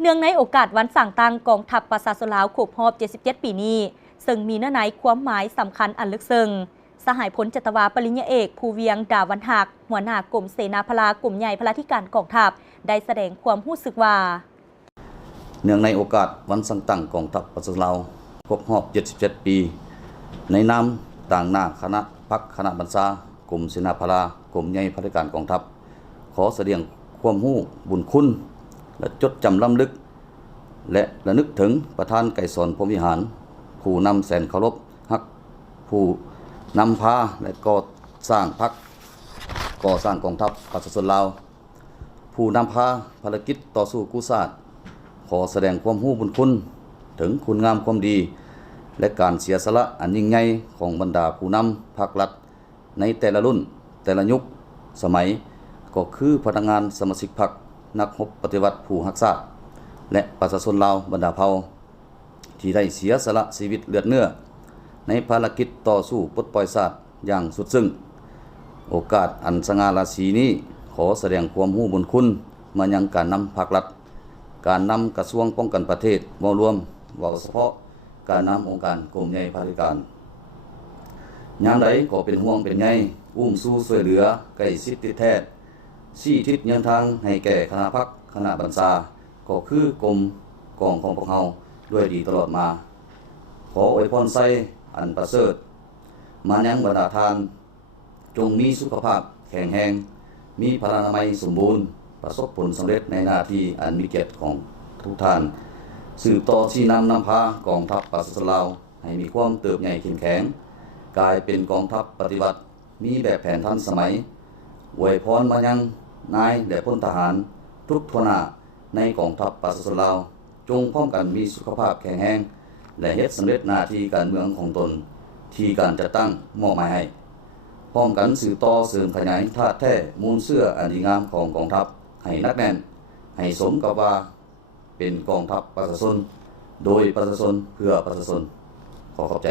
เนื่องในโอกาสวันสั่งตั้งกองทัพประชาชนลาวครบรอบ 77 ปีนี้ซึ่งมีเนื้อในความหมายสำคัญอันลึกซึ้งสหายพลจัตวาปริญญาเอกภูเวียงดาวันหักหัวหน้ากรมเสนาพลากรมใหญ่พลาธิการกองทัพได้แสดงความรู้สึกว่าเนื่องในโอกาสวันสั่งตั้งกองทัพประชาชนลาวครบรอบ 77 ปี ในนามต่างหน้าคณะพักคณะบัญชากรมเสนาพลากรมใหญ่พลาธิการกองทัพขอแสดงความรู้บุญคุณและจดจำล้ำลึกและระลึกถึงประธานไกรสอนพรหมวิหารผู้นำแสนเคารพฮักผู้นำพาและก่อสร้างพรรคก่อสร้างกองทัพประชาชนลาวผู้นำพาภารกิจต่อสู้กู้ชาติขอแสดงความรู้บุญคุณถึงคุณงามความดีและการเสียสละอันยิ่งใหญ่ของบรรดาผู้นำภาครัฐในแต่ละรุ่นแต่ละยุคสมัยก็คือพนักงานสมาชิกพรรคนักรบปฏิวัติผู้รักชาติและประชาชนลาวบรรดาเผ่าที่ได้เสียสละชีวิตเลือดเนื้อในภารกิจต่อสู้ปลดปล่อยชาติอย่างสุดซึ้งโอกาสอันสง่าราศีนี้ขอแสดงความรู้บุญคุณมายังการนำภาครัฐการนำกระทรวงป้องกันประเทศมารวมเว้าเฉพาะการนำองค์การกรมใหญ่พลาธิการยามใดก็เป็นห่วงเป็นใยอุ้มสู้ช่วยเหลือใกล้ชิดติดแท้ชี้ทิศยังทางให้แก่คณะพรรคคณะบัญชาก็คือกรมกองของพวกเราด้วยดีตลอดมาขออวยพรใส่อันประเสริฐมายังบรรดาทานจงมีสุขภาพแข็งแรงมีพลานามัยสมบูรณ์ประสบผลสำเร็จในหน้าที่อันมีเกียรติของทุกท่านสืบต่อชี้นำพากองทัพประชาชนลาวให้มีความเติบใหญ่เข้มแข็งกลายเป็นกองทัพปฏิบัติมีแบบแผนทันสมัยอวยพรมายังนายและพลทหารทุกทหารในกองทัพประชาชนลาวจงพร้อมกันมีสุขภาพแข็งแรงและเฮ็ดสำเร็จหน้าที่การเมืองของตนที่การจะตั้งมอบหมายให้พร้อมกันสืบต่อเสริมขยายธาตุแท้มูลเสื้ออันดีงามของกองทัพให้นักแน่นให้สมกับว่าเป็นกองทัพประชาชนโดยประชาชนเพื่อประชาชนขอขอบใจ